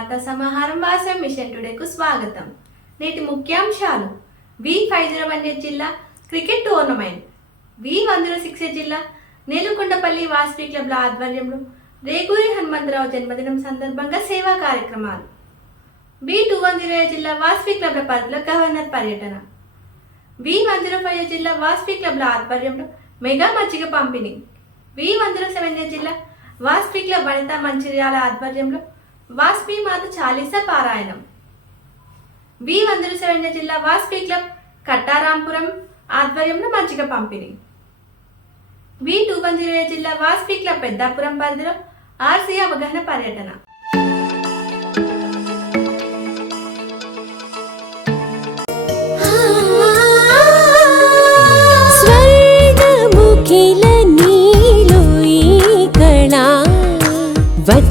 వార్తా సమాహారం వాసం మిషన్ టుడేకు స్వాగతం. నేటి ముఖ్యాంశాలు. V five zero one eight జిల్లా cricket tournament. V one zero six eight జిల్లా నేలుకొండపల్లి వాస్పీ క్లబ్ల ఆధ్వర్యంలో రేగూరి హనుమంతరావు జన్మదినం సందర్భంగా సేవా కార్యక్రమాలు. B two one zero eight జిల్లా వాస్పీ క్లబ్ల పరిధిలో గవర్నర్ పర్యటన. వి వన్ జీరో ఫైవ్ జిల్లా వాస్పీ క్లబ్ల ఆధ్వర్యంలో మెగా మజ్జిగ పంపిణీ. వి వన్ జీరో సెవెన్ జిల్లా వాస్పీ క్లబ్ వనితా మంచిర్యాల ఆధ్వర్యంలో వాస్పి మాత చాలీస పారాయణం. వి వందల సెవెన్ జిల్లా వాస్పి క్లబ్ కట్టారాంపురం ఆధ్వర్యంలో మజ్జిగ పంపిణీ. వి టూ వన్ జీరో జిల్లా వాస్పి క్లబ్ పెద్దాపురం పరిధిలో ఆర్సీ అవగాహన పర్యటన.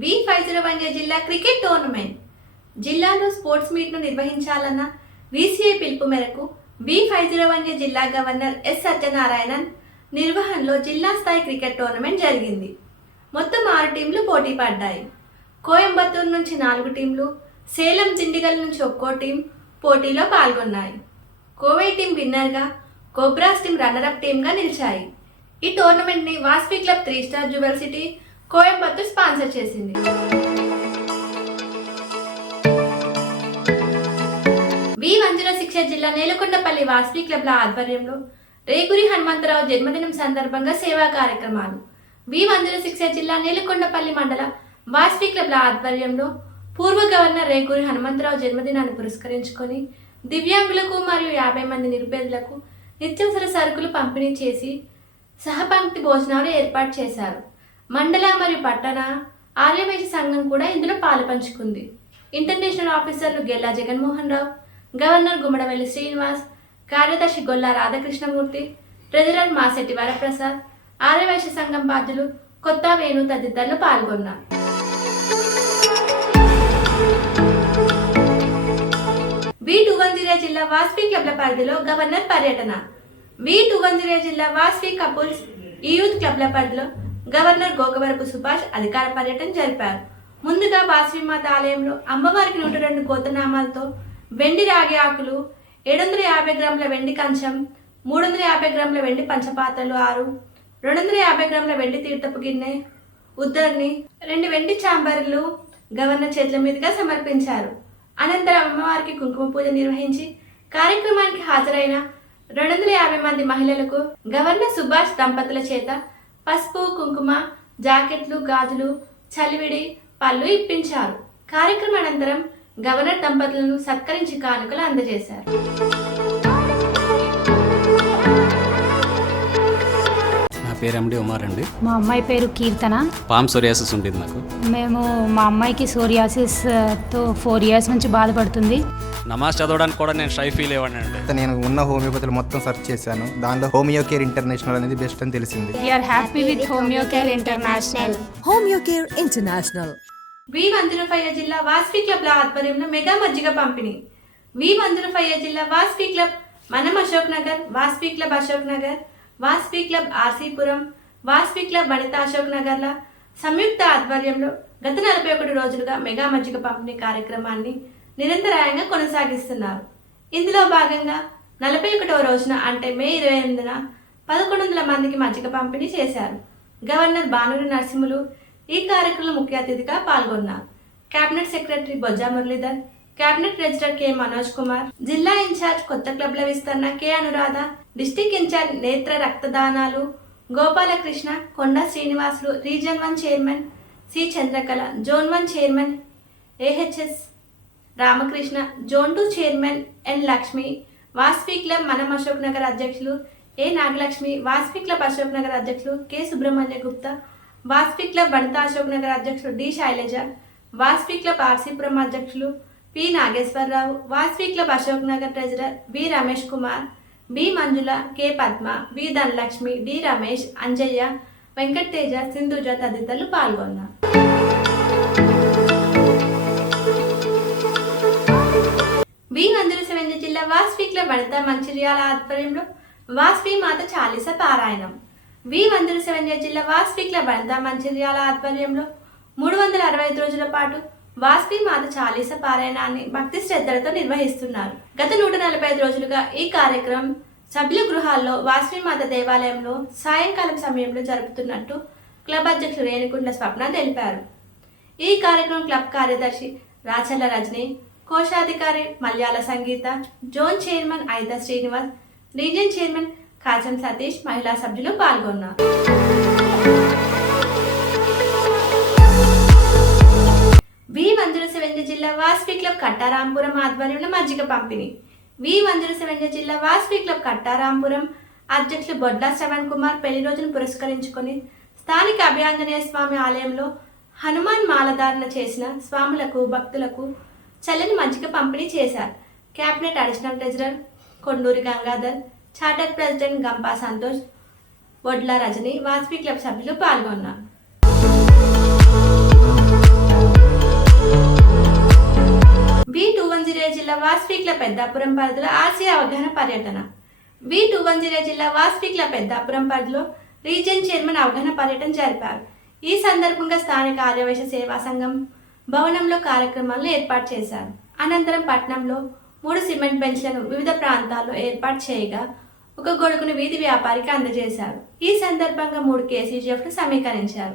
V five zero one జిల్లా క్రికెట్ టోర్నమెంట్. జిల్లాలో స్పోర్ట్స్ మీట్ను నిర్వహించాలన్న వీసీఐ పిలుపు మేరకు వి ఫైవ్ జీరో వన్ జిల్లా గవర్నర్ ఎస్ సత్యనారాయణన్ నిర్వహణలో జిల్లా స్థాయి క్రికెట్ టోర్నమెంట్ జరిగింది. మొత్తం ఆరు టీంలు పోటీ పడ్డాయి. కోయంబత్తూరు నుంచి నాలుగు టీంలు సేలం జిండిగల్ నుంచి ఒక్కో టీం పోటీలో పాల్గొన్నాయి. కోవై టీం విన్నర్గా కోబ్రాస్ టీం రన్నరప్ టీంగా నిలిచాయి. ఈ టోర్నమెంట్ని Vasavi club three star jewel city Coimbatore sponsor చేసింది. వి వన్ జీరో సిక్స్ జిల్లా నేలకొండపల్లి వాస్పి క్లబ్ల ఆధ్వర్యంలో రేగురి హనుమంతరావు జన్మదినం సందర్భంగా సేవా కార్యక్రమాలు. వి వన్ జీరో సిక్స్ జిల్లా నేలకొండపల్లి మండల వాస్పి క్లబ్ల ఆధ్వర్యంలో పూర్వ గవర్నర్ రేగూరి హనుమంతరావు జన్మదినాన్ని పురస్కరించుకొని దివ్యాంగులకు మరియు యాభై మంది నిరుపేదలకు నిత్యావసర సరుకులు పంపిణీ చేసి సహపంక్తి భోజనాలు ఏర్పాటు చేశారు. మండల మరియు పట్టణ ఆర్యవైశ్య సంఘం కూడా ఇందులో పాలుపంచుకుంది. ఇంటర్నేషనల్ ఆఫీసర్లు గెల్లా జగన్మోహన్ రావు గవర్నర్ గుమ్మడవెల్లి శ్రీనివాస్ కార్యదర్శి గొల్లా రాధాకృష్ణమూర్తి ట్రెజరర్ మాసెట్టి వరప్రసాద్ ఆర్యవైశ్య సంఘం బాధ్యులు కొత్త వేణు తదితరులు పాల్గొన్నారు. వి టూ జిల్లా వాస్పి క్లబ్ల పరిధిలో గవర్నర్ పర్యటన. వి టూ జిల్లా వాస్పి కపుల్స్ ఈ యూత్ క్లబ్ల పరిధిలో గవర్నర్ గోకవరపు సుభాష్ అధికార పర్యటన జరిపారు. ముందుగా వాస్వి మాత ఆలయంలో అమ్మవారికి నూట రెండు గోతనామాలతో వెండి రాగి ఆకులు ఏడు వందల యాభై గ్రాముల వెండి కంచం మూడు వందల యాభై గ్రాముల వెండి పంచపాత్రలు ఆరు రెండు వందల యాభై గ్రాముల వెండి తీర్థపు గిన్నె ఉద్దరిని రెండు వెండి చాంబర్లు గవర్నర్ చేతుల మీదుగా సమర్పించారు. అనంతరం అమ్మవారికి కుంకుమ పూజ నిర్వహించి కార్యక్రమానికి హాజరైన రెండు వందల యాభై మంది మహిళలకు గవర్నర్ సుభాష్ దంపతుల చేత పసుపు కుంకుమ జాకెట్లు గాజులు చలివిడి పళ్ళు ఇప్పించారు. కార్యక్రమానంతరం గవర్నర్ దంపతులను సత్కరించి కానుకలు అందజేశారు. పేరు ఎండి ఉమార్ అండి. మా అమ్మాయి పేరు కీర్తన. పామ్ సోరియాసిస్ ఉంటుంది నాకు మేము మా అమ్మాయికి సోరియాసిస్తో ఫోర్ ఇయర్స్ నుంచి బాధపడుతుంది. నమాజ్ చదవడానికి కూడా నేను షై ఫీల్ అయ్యాను అండి. నేను ఉన్న హోమియోపతులు మొత్తం సెర్చ్ చేశాను. దానిలో హోమియో కేర్ ఇంటర్నేషనల్ అనేది బెస్ట్ అని తెలిసింది. We are happy with homeo care international Homeo Care International. V five జిల్లా వాస్పి క్లబ్ల ఆధ్వర్యంలో మెగా మజ్జిగ పంపిణీ. వి ఫైవ్ జిల్లా వాస్పి క్లబ్ మనం Ashok Nagar Vasavi club Ashok Nagar. Vasavi club RC Puram Vasavi club Vanitha Ashok నగర్ల సంయుక్త ఆధ్వర్యంలో గత నలభై ఒకటి రోజులుగా మెగా మజ్జిగ పంపిణీ కార్యక్రమాన్ని నిరంతరాయంగా కొనసాగిస్తున్నారు. ఇందులో భాగంగా నలభై ఒకటవ రోజున అంటే మే ఇరవై ఎనిమిదిన పదకొండు వందల మందికి మజ్జిగ పంపిణీ చేశారు. గవర్నర్ బానూరి నరసింహులు ఈ కార్యక్రమంలో ముఖ్య అతిథిగా పాల్గొన్నారు. Cabinet secretary Bojja Muralidhar cabinet register K Manoj Kumar జిల్లా ఇన్ఛార్జ్ కొత్త క్లబ్ల విస్తరణ కె అనురాధ డిస్టిక్ ఇన్ఛార్జ్ నేత్ర రక్తదానాలు Gopalakrishna Konda Srinivasulu region one chairman C Chandrakala zone one chairman AHS Ramakrishna zone two chairman N Lakshmi Vasavi club మనం అశోక్ నగర్ అధ్యక్షులు A Nagalakshmi Vasavi club Ashok Nagar అధ్యక్షులు K Subrahmanya Gupta Vasavi club Vanitha Ashok Nagar అధ్యక్షులు D Shailaja Vasavi club RC Puram అధ్యక్షులు P Nageswararao Vasavi club Ashok Nagar treasurer B Ramesh Kumar B Manjula K Padma B Dhanalakshmi D Ramesh Anjaiah Venkat Teja Sindhuja తదితరులు పాల్గొన్నారు. వి మంజుల శివంజ జిల్లా Vasvi club వనిత మంచిర్యాల ఆధ్వర్యంలో వాస్వి మాత చాలీస పారాయణం. వి మంజుల శివంజ జిల్లా వాస్వి క్లబ్ వనిత మంచిర్యాల ఆధ్వర్యంలో మూడు వందల అరవై ఐదు రోజుల పాటు వాస్వి మాత చాలీస పారాయణాన్ని భక్తి శ్రద్ధలతో నిర్వహిస్తున్నారు. గత నూట నలభై ఐదు రోజులుగా ఈ కార్యక్రమం సభ్యుల గృహాల్లో వాస్వి మాత దేవాలయంలో సాయంకాలం సమయంలో జరుపుతున్నట్టు క్లబ్ అధ్యక్షుడు రేణికుంట్ల స్వప్న తెలిపారు. ఈ కార్యక్రమం క్లబ్ కార్యదర్శి రాచల్ల రజని కోశాధికారి Malayala Sangeetha zone chairman Aida Srinivas region chairman Kacham Satish మహిళా సభ్యులు పాల్గొన్నారు. వి మంజుల శివంజ జిల్లా వాస్పి క్లబ్ కట్టారాంపురం ఆధ్వర్యంలో మజ్జిగ పంపిణీ. వి మంజుల శివంజ జిల్లా వాస్పి క్లబ్ కట్టారాంపురం అధ్యక్షులు బొడ్లా శ్రవణ్ కుమార్ పెళ్ళి రోజును పురస్కరించుకొని స్థానిక అభయాంజనేయ స్వామి ఆలయంలో హనుమాన్ మాలధారణ చేసిన స్వాములకు భక్తులకు చల్లని మజ్జిగ పంపిణీ చేశారు. Cabinet additional treasurer Konduri Gangadhar charter president Gampa Santosh Vadla Rajani Vasavi club సభ్యులు పాల్గొన్నారు. బి టూ వన్ జీరో జిల్లా వాస్పిక్ల పెద్దాపురం పరిధిలో ఆసియా అవగాహన పర్యటన. బి టూ వన్ జీరో జిల్లా వాస్పిక్ల పెద్దాపురం పరిధిలో రీజియన్ చైర్మన్ అవగాహన పర్యటన జరిపారు. ఈ సందర్భంగా స్థానిక ఆర్యవైశ్య సేవా సంఘం భవనంలో కార్యక్రమాలను ఏర్పాటు చేశారు. అనంతరం పట్నంలో మూడు సిమెంట్ బెంచ్లను వివిధ ప్రాంతాల్లో ఏర్పాటు చేయగా ఒక గొడుగును వీధి వ్యాపారికి అందజేశారు. ఈ సందర్భంగా మూడు కేసీజీఎఫ్లు సమీకరించారు.